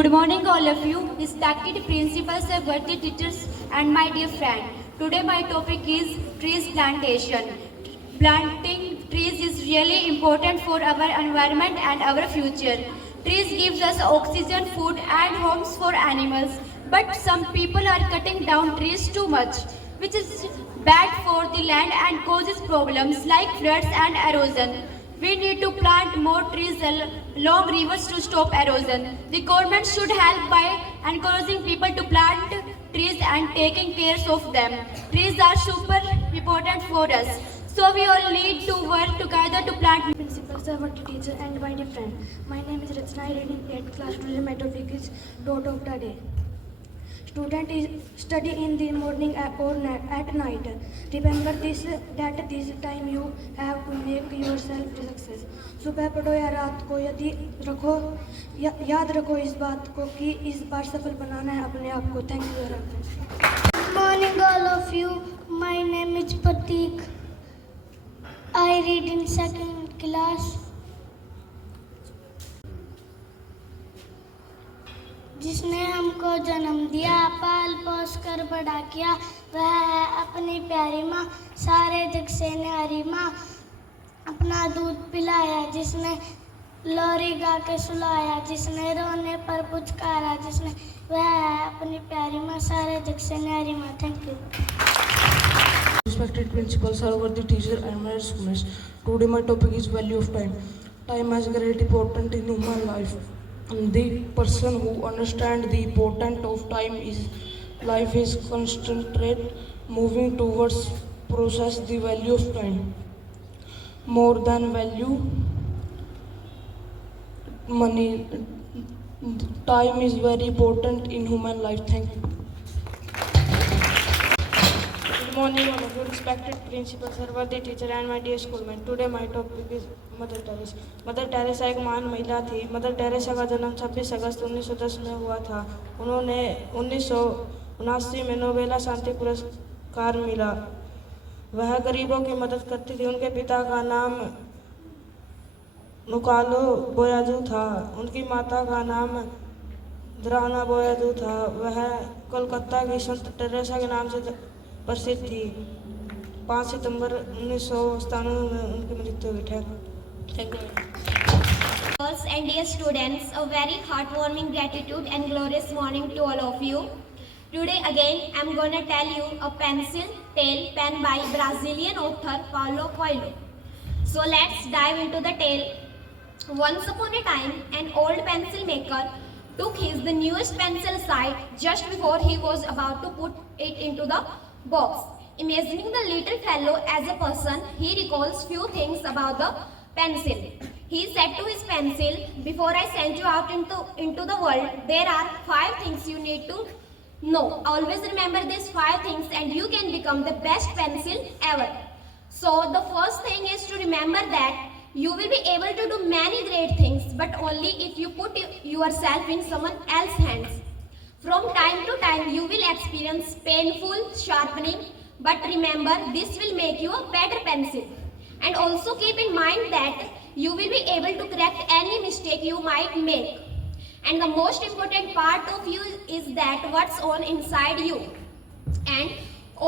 Good morning, all of you, respected principals, worthy teachers, and my dear friend. Today, my topic is trees plantation. Planting trees is really important for our environment and our future. Trees gives us oxygen, food, and homes for animals. But some people are cutting down trees too much, which is bad for the land and causes problems like floods and erosion. We need to plant more trees along rivers to stop erosion. The government should help by encouraging people to plant trees and taking care of them. Trees are super important for us. So we all need to work together to plant. Principal, sir, what teacher, and my dear friend. My name is Rachna. I read in 8th class. Today my topic is dot of the day. Student is study in the morning or at night. Remember this that this time you have to make yourself success. सुबह पढ़ो या रात को यदि रखो याद रखो इस बात को कि इस बार सफल बनाना है अपने आप को. Thank you very much. Good morning all of you. My name is Pratik. I read in 2nd class. जिसने हमको जन्म दिया, पाल पोस कर बड़ा किया, वह है अपनी प्यारी माँ, सारे जग से न्यारी माँ. अपना दूध पिलाया, जिसने लोरी गा के सुलाया, जिसने रोने पर पुचकारा, जिसने वह है अपनी प्यारी माँ, सारे जग से न्यारी माँ. Thank you. Respected principal, sir, worthy teacher, and my students. Today my topic is value of time. Time has great importance in human life. The person who understands the importance of time is life is concentrate moving towards process the value of time more than value money. Time is very important in human life. Thank you. Good morning, all of you, respected principal, sir, worthy teacher, and my dear schoolmate. Today my topic is mother Teresa. Mother Teresa एक महान महिला थी. Mother Teresa का जन्म 26 अगस्त 1910 में हुआ था. उन्होंने 1979 में नोबेल शांति पुरस्कार मिला. वह गरीबों की मदद करती थी. उनके पिता का नाम नुकालो बोयाजू था. उनकी माता का नाम द्राना बोयाजू था. वह कोलकाता की संत टेरेसा के नाम से प्रसिद्ध थी. 5 सितंबर 1997 में उनकी मृत्यु हुई. Thank you. Girls and dear students, a very heartwarming gratitude and glorious morning to all of you. Today again I am going to tell you a pencil tale penned by Brazilian author Paulo Coelho. So let's dive into the tale. Once upon a time, an old pencil maker took his the newest pencil aside just before he was about to put it into the box. Imagining the little fellow as a person, he recalls few things about the pencil. He said to his pencil, "Before I send you out into the world, there are 5 things you need to know. Always remember these 5 things and you can become the best pencil ever." So the first thing is to remember that you will be able to do many great things, but only if you put yourself in someone else's hands. From time to time you will experience painful sharpening, but remember this will make you a better pencil. And also keep in mind that you will be able to correct any mistake you might make. And the most important part of you is that what's on inside you. And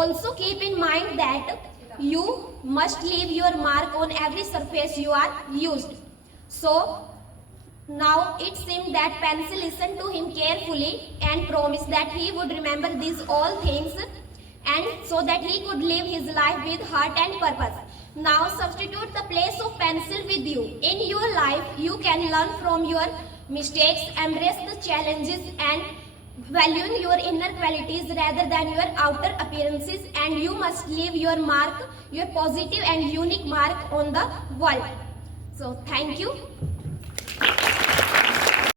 also keep in mind that you must leave your mark on every surface you are used. So now it seemed that pencil listened to him carefully and promised that he would remember these all things, and so that he could live his life with heart and purpose. Now substitute the place of pencil with you. In your life, you can learn from your mistakes, embrace the challenges, and valuing your inner qualities rather than your outer appearances. And you must leave your mark, your positive and unique mark on the world. So thank you.